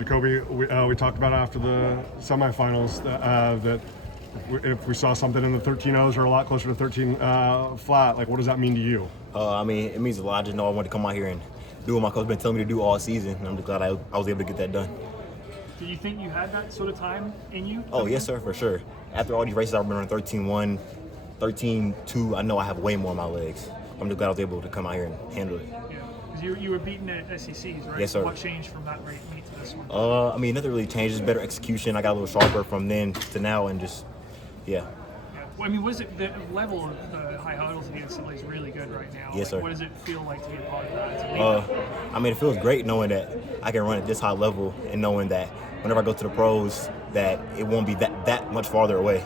JaKobe, we talked about after the semifinals that if we saw something in the 13-0s or a lot closer to 13 flat, like what does that mean to you? I mean, it means a lot. I just know I wanted to come out here and do what my coach been telling me to do all season, and I'm just glad I was able to get that done. Do you think you had that sort of time in you? Oh, yes, sir, for sure. After all these races I've been running 13-1, 13-2, I know I have way more in my legs. I'm just glad I was able to come out here and handle it. Yeah, because you were beaten at SECs, right? Yes, sir. What changed from that meet to this one? I mean, nothing really changed. Just better execution. I got a little sharper from then to now, and just, yeah. Well, I mean, was it the level of the high hurdles in the NCAA is really good right now? Yes, sir. What does it feel like to be a part of that? I mean, it feels great knowing that I can run at this high level and knowing that whenever I go to the pros, that it won't be that much farther away.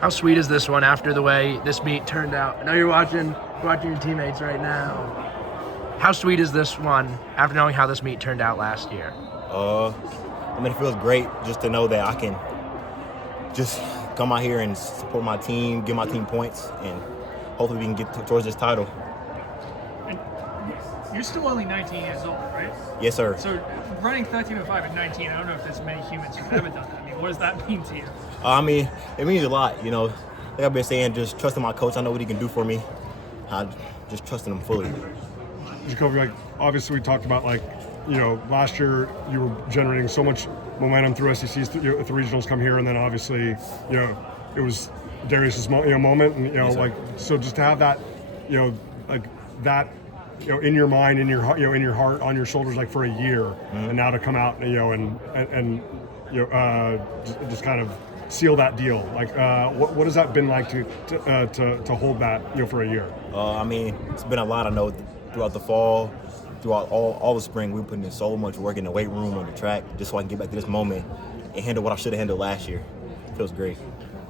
How sweet is this one after the way this meet turned out? I know you're watching your teammates right now. How sweet is this one after knowing how this meet turned out last year? I mean, it feels great just to know that I can just come out here and support my team, give my team points, and hopefully we can get towards this title. And you're still only 19 years old, right? Yes, sir. So running 13:05 at 19, I don't know if there's many humans who've ever done that. I mean, what does that mean to you? I mean, it means a lot, you know. Like I've been saying, just trusting my coach. I know what he can do for me. I just trusting him fully. JaKobe, like obviously we talked about last year you were generating so much momentum through SECs, the regionals come here, and then obviously it was Darius's moment, and so just to have that in your mind, in your heart, on your shoulders, like for a year, mm-hmm. and now to come out and just kind of seal that deal. Like what has that been like to hold that for a year? I mean, it's been a lot. I know throughout the fall, throughout all the spring, we put in so much work in the weight room, on the track, just so I can get back to this moment and handle what I should have handled last year. It feels great.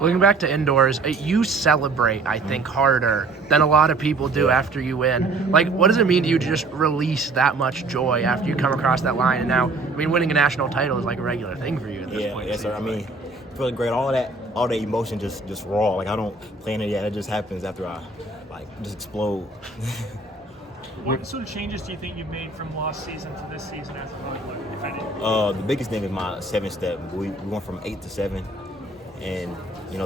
Looking back to indoors, you celebrate, I think, harder than a lot of people do after you win. Like, what does it mean to you to just release that much joy after you come across that line? And now, I mean, winning a national title is like a regular thing for you at this point. Yes, sir. I mean, it feels great. All that emotion just raw. Like, I don't plan it yet. It just happens after I just explode. What sort of changes do you think you've made from last season to this season as a runner, if any? The biggest thing is my 7-step. We went from 8 to 7, and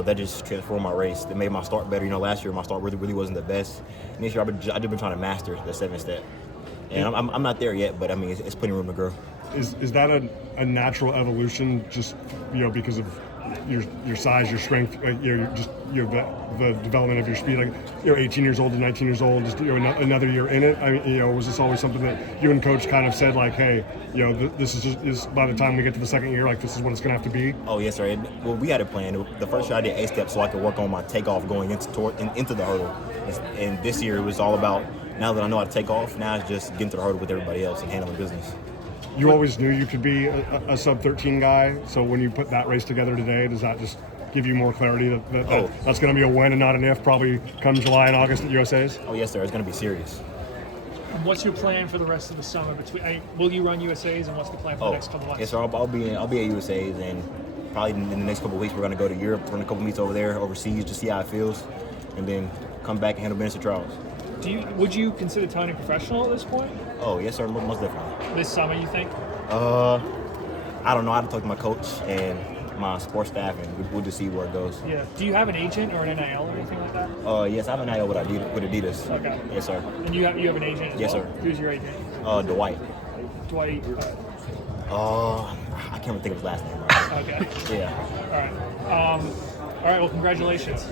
that just transformed my race. It made my start better. Last year my start really wasn't the best. And this year I've just been trying to master the 7-step, and I'm not there yet, but I mean it's plenty of room to grow. Is that a natural evolution just because of your size, your strength, the development of your speed, 18 years old to 19 years old, just another year in it? I mean, was this always something that you and coach kind of said, like, hey, this is by the time we get to the second year, like, this is what it's gonna have to be? Oh yes, sir. Well, we had a plan. The first year I did 8 steps so I could work on my takeoff going into the hurdle, and this year it was all about, now that I know how to take off, now it's just getting to the hurdle with everybody else and handling business. You always knew you could be a sub-13 guy, so when you put that race together today, does that just give you more clarity that that's going to be a when and not an if, probably come July and August at USA's? Oh yes, sir. It's going to be serious. And what's your plan for the rest of the summer? Will you run USA's, and what's the plan for the next couple of months? Yes, sir. I'll be at USA's, and probably in the next couple of weeks we're going to go to Europe, run a couple meets over there, overseas, to see how it feels, and then come back and handle business at trials. Would you consider turning professional at this point? Oh yes, sir. Most definitely. This summer, you think? I don't know. I have to talk to my coach and my sports staff, and we'll just see where it goes. Yeah. Do you have an agent or an NIL or anything like that? Yes, I have an NIL with Adidas. Okay. Yes, sir. And you have an agent as Yes, well? sir. Who's your agent? Dwight. Dwight. I can't even think of his last name. Right? Okay. Yeah. All right. Well, congratulations.